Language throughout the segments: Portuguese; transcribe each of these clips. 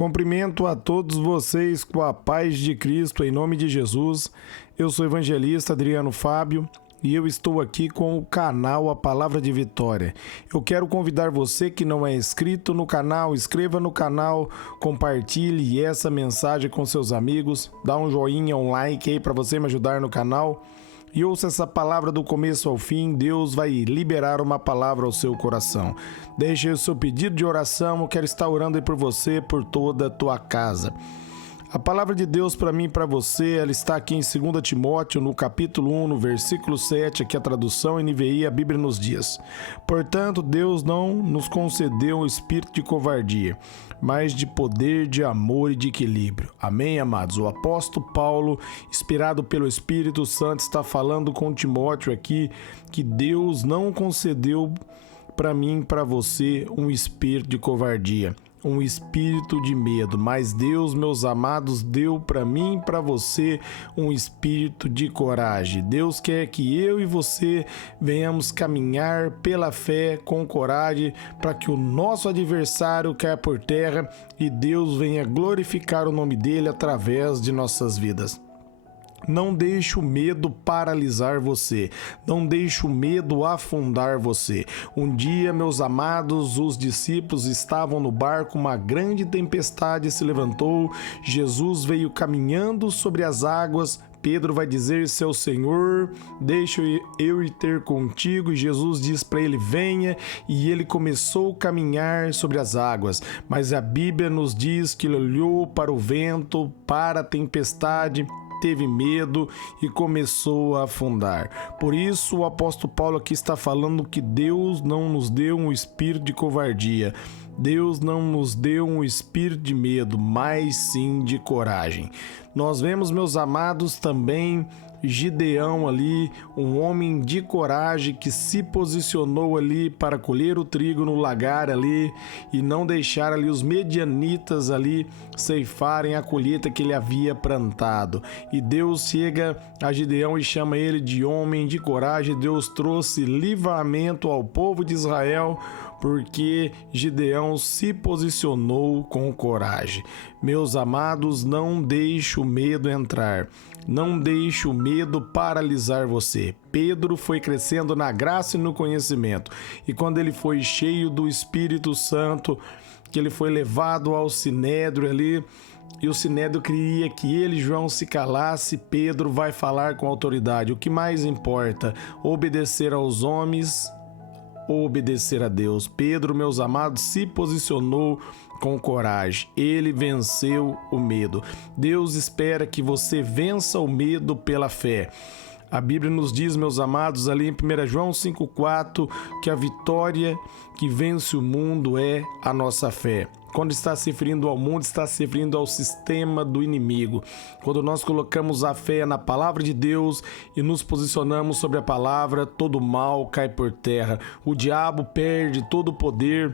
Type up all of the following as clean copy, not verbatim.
Cumprimento a todos vocês com a paz de Cristo, em nome de Jesus. Eu sou o evangelista Adriano Fábio e eu estou aqui com o canal A Palavra de Vitória. Eu quero convidar você que não é inscrito no canal, inscreva no canal, compartilhe essa mensagem com seus amigos, dá um joinha, um like aí para você me ajudar no canal. E ouça essa palavra do começo ao fim, Deus vai liberar uma palavra ao seu coração. Deixe o seu pedido de oração, eu quero estar orando aí por você, por toda a tua casa. A palavra de Deus para mim e para você, ela está aqui em 2 Timóteo, no capítulo 1, no versículo 7, aqui a tradução NVI, a Bíblia nos diz: Portanto, Deus não nos concedeu um espírito de covardia, mas de poder, de amor e de equilíbrio. Amém, amados? O apóstolo Paulo, inspirado pelo Espírito Santo, está falando com Timóteo aqui que Deus não concedeu para mim e para você um espírito de covardia, um espírito de medo, mas Deus, meus amados, deu para mim e para você um espírito de coragem. Deus quer que eu e você venhamos caminhar pela fé com coragem para que o nosso adversário caia por terra e Deus venha glorificar o nome dele através de nossas vidas. Não deixe o medo paralisar você, não deixe o medo afundar você. Um dia, meus amados, os discípulos estavam no barco, uma grande tempestade se levantou, Jesus veio caminhando sobre as águas. Pedro vai dizer: seu Senhor, deixa eu ir ter contigo. E Jesus diz para ele: venha. E ele começou a caminhar sobre as águas. Mas a Bíblia nos diz que ele olhou para o vento, para a tempestade, teve medo e começou a afundar. Por isso o apóstolo Paulo aqui está falando que Deus não nos deu um espírito de covardia, Deus não nos deu um espírito de medo, mas sim de coragem. Nós vemos, meus amados, também Gideão ali, um homem de coragem que se posicionou ali para colher o trigo no lagar ali e não deixar ali os medianitas ali ceifarem a colheita que ele havia plantado. E Deus chega a Gideão e chama ele de homem de coragem. Deus trouxe livramento ao povo de Israel porque Gideão se posicionou com coragem. Meus amados, não deixe o medo entrar. Não deixe o medo paralisar você. Pedro foi crescendo na graça e no conhecimento. E quando ele foi cheio do Espírito Santo, que ele foi levado ao Sinédrio ali, e o Sinédrio queria que ele, João, se calasse, Pedro vai falar com autoridade. O que mais importa? Obedecer aos homens ou obedecer a Deus? Pedro, meus amados, se posicionou com coragem. Ele venceu o medo. Deus espera que você vença o medo pela fé. A Bíblia nos diz, meus amados, ali em 1 João 5,4, que a vitória que vence o mundo é a nossa fé. Quando está se referindo ao mundo, está se referindo ao sistema do inimigo. Quando nós colocamos a fé na palavra de Deus e nos posicionamos sobre a palavra, todo mal cai por terra. O diabo perde todo o poder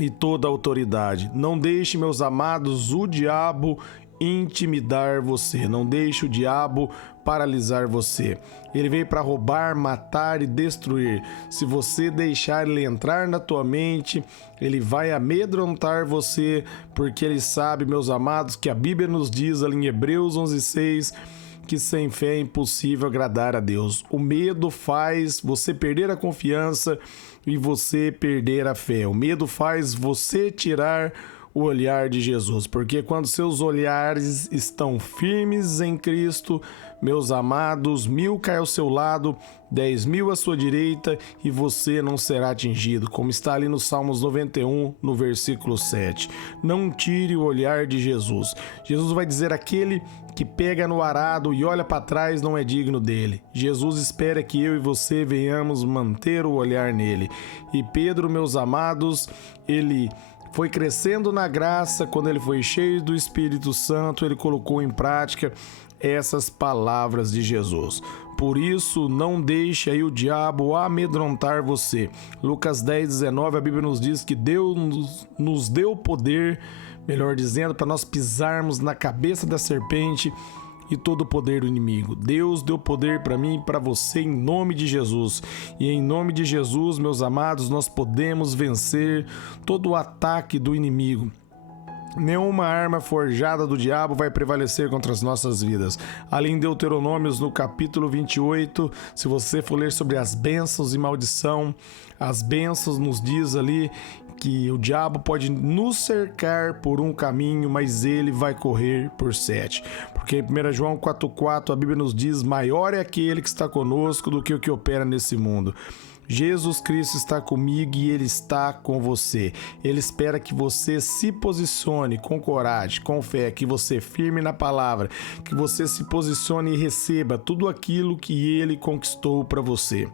e toda a autoridade. Não deixe, meus amados, o diabo intimidar você. Não deixe o diabo paralisar você. Ele veio para roubar, matar e destruir. Se você deixar ele entrar na tua mente, ele vai amedrontar você, porque ele sabe, meus amados, que a Bíblia nos diz ali em Hebreus 11:6, que sem fé é impossível agradar a Deus. O medo faz você perder a confiança e você perder a fé. O medo faz você tirar o olhar de Jesus, porque quando seus olhares estão firmes em Cristo, meus amados, 1000 cai ao seu lado, 10.000 à sua direita e você não será atingido, como está ali no Salmos 91, no versículo 7. Não tire o olhar de Jesus. Jesus vai dizer: aquele que pega no arado e olha para trás não é digno dele. Jesus espera que eu e você venhamos manter o olhar nele. E Pedro, meus amados, ele foi crescendo na graça. Quando ele foi cheio do Espírito Santo, ele colocou em prática essas palavras de Jesus. Por isso, não deixe aí o diabo amedrontar você. Lucas 10:19, a Bíblia nos diz que Deus nos deu poder, melhor dizendo, para nós pisarmos na cabeça da serpente e todo o poder do inimigo. Deus deu poder para mim e para você em nome de Jesus. E em nome de Jesus, meus amados, nós podemos vencer todo o ataque do inimigo. Nenhuma arma forjada do diabo vai prevalecer contra as nossas vidas. Ali em Deuteronômios, no capítulo 28, se você for ler sobre as bênçãos e maldição, as bênçãos nos diz ali que o diabo pode nos cercar por um caminho, mas ele vai correr por 7. Porque em 1 João 4,4 a Bíblia nos diz: maior é aquele que está conosco do que o que opera nesse mundo. Jesus Cristo está comigo e Ele está com você. Ele espera que você se posicione com coragem, com fé, que você firme na palavra, que você se posicione e receba tudo aquilo que Ele conquistou para você.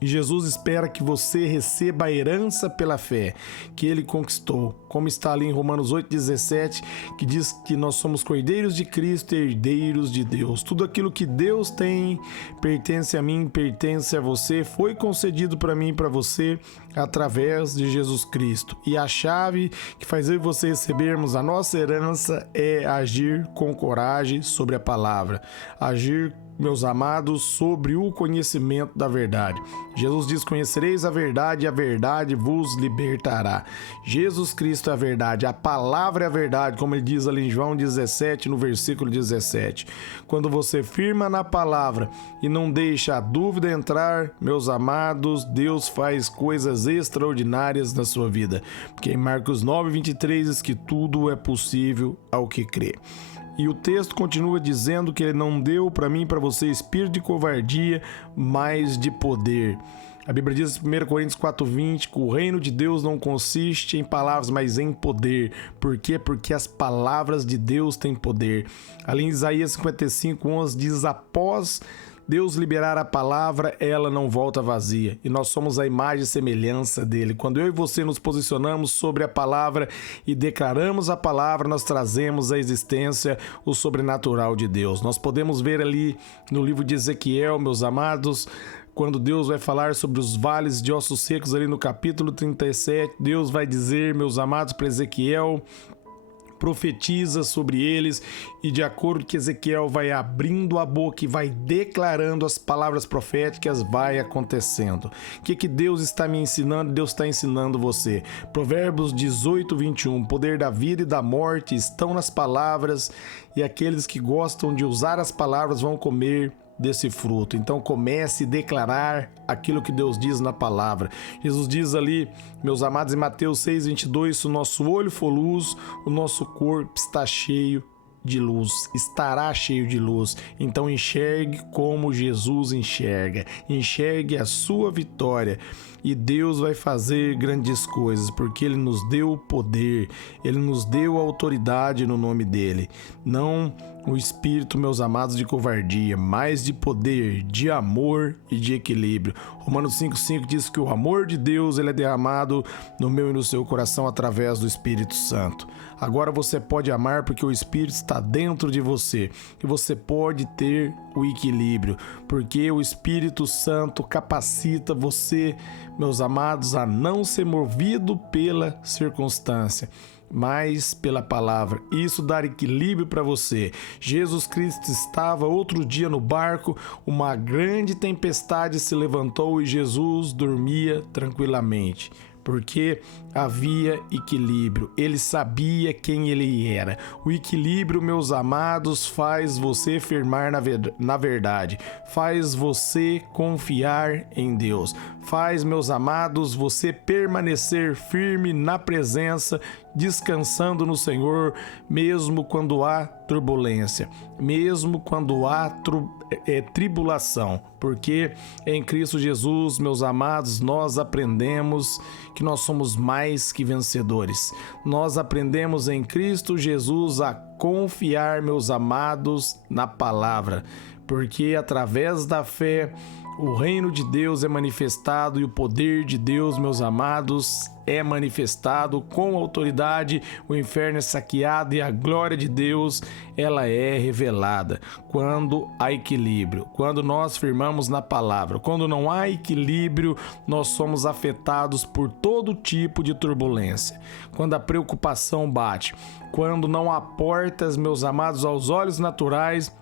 E Jesus espera que você receba a herança pela fé que Ele conquistou, como está ali em Romanos 8,17, que diz que nós somos cordeiros de Cristo e herdeiros de Deus. Tudo aquilo que Deus tem pertence a mim, pertence a você, foi concedido para mim e para você através de Jesus Cristo. E a chave que faz eu e você recebermos a nossa herança é agir com coragem sobre a palavra, agir, meus amados, sobre o conhecimento da verdade. Jesus diz: conhecereis a verdade e a verdade vos libertará. Jesus Cristo é a verdade, a palavra é a verdade, como ele diz ali em João 17, no versículo 17. Quando você firma na palavra e não deixa a dúvida entrar, meus amados, Deus faz coisas extraordinárias na sua vida. Porque em Marcos 9:23 diz que tudo é possível ao que crê. E o texto continua dizendo que Ele não deu para mim e para você espírito de covardia, mas de poder. A Bíblia diz em 1 Coríntios 4:20 que o reino de Deus não consiste em palavras, mas em poder. Por quê? Porque as palavras de Deus têm poder. Ali em Isaías 55:11 diz: após Deus liberar a palavra, ela não volta vazia. E nós somos a imagem e semelhança dele. Quando eu e você nos posicionamos sobre a palavra e declaramos a palavra, nós trazemos à existência o sobrenatural de Deus. Nós podemos ver ali no livro de Ezequiel, meus amados, quando Deus vai falar sobre os vales de ossos secos, ali no capítulo 37, Deus vai dizer, meus amados, para Ezequiel: profetiza sobre eles, e de acordo que Ezequiel vai abrindo a boca e vai declarando as palavras proféticas, vai acontecendo. O que Deus está me ensinando? Deus está ensinando você. Provérbios 18:21, poder da vida e da morte estão nas palavras, e aqueles que gostam de usar as palavras vão comer desse fruto. Então comece a declarar aquilo que Deus diz na palavra. Jesus diz ali, meus amados, em Mateus 6:22, se o nosso olho for luz, o nosso corpo está cheio de luz, estará cheio de luz. Então enxergue como Jesus enxerga, enxergue a sua vitória, e Deus vai fazer grandes coisas, porque Ele nos deu o poder, Ele nos deu a autoridade no nome dEle. Não o espírito, meus amados, de covardia, mas de poder, de amor e de equilíbrio. Romanos 5:5 diz que o amor de Deus ele é derramado no meu e no seu coração através do Espírito Santo. Agora você pode amar porque o Espírito está dentro de você, e você pode ter o equilíbrio, porque o Espírito Santo capacita você, meus amados, a não ser movido pela circunstância, mas pela palavra. Isso dá equilíbrio para você. Jesus Cristo estava outro dia no barco, uma grande tempestade se levantou e Jesus dormia tranquilamente, porque havia equilíbrio. Ele sabia quem ele era. O equilíbrio, meus amados, faz você firmar na verdade, faz você confiar em Deus, faz, meus amados, você permanecer firme na presença, descansando no Senhor, mesmo quando há turbulência, mesmo quando há tribulação, porque em Cristo Jesus, meus amados, nós aprendemos que nós somos mais que vencedores. Nós aprendemos em Cristo Jesus a confiar, meus amados, na palavra, porque através da fé o reino de Deus é manifestado e o poder de Deus, meus amados, é manifestado com autoridade. O inferno é saqueado e a glória de Deus, ela é revelada quando há equilíbrio, quando nós firmamos na palavra. Quando não há equilíbrio, nós somos afetados por todo tipo de turbulência. Quando a preocupação bate, quando não há portas, meus amados, aos olhos naturais,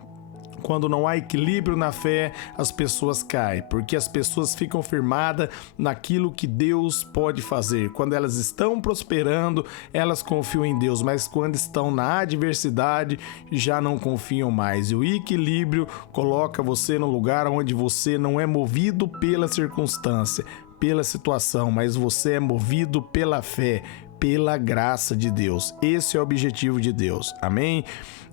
Quando não há equilíbrio na fé, as pessoas caem, porque as pessoas ficam firmadas naquilo que Deus pode fazer. Quando elas estão prosperando, elas confiam em Deus, mas quando estão na adversidade, já não confiam mais. E o equilíbrio coloca você no lugar onde você não é movido pela circunstância, pela situação, mas você é movido pela fé, pela graça de Deus. Esse é o objetivo de Deus. Amém?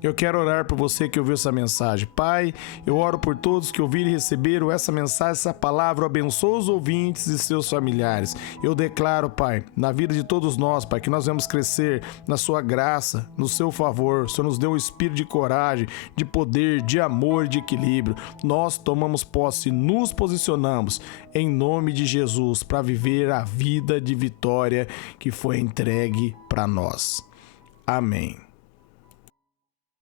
Eu quero orar por você que ouviu essa mensagem. Pai, eu oro por todos que ouviram e receberam essa mensagem, essa palavra. Abençoa os ouvintes e seus familiares. Eu declaro, Pai, na vida de todos nós, Pai, que nós vamos crescer na sua graça, no seu favor. O Senhor nos deu um espírito de coragem, de poder, de amor, de equilíbrio. Nós tomamos posse e nos posicionamos em nome de Jesus para viver a vida de vitória que foi entregue para nós. Amém.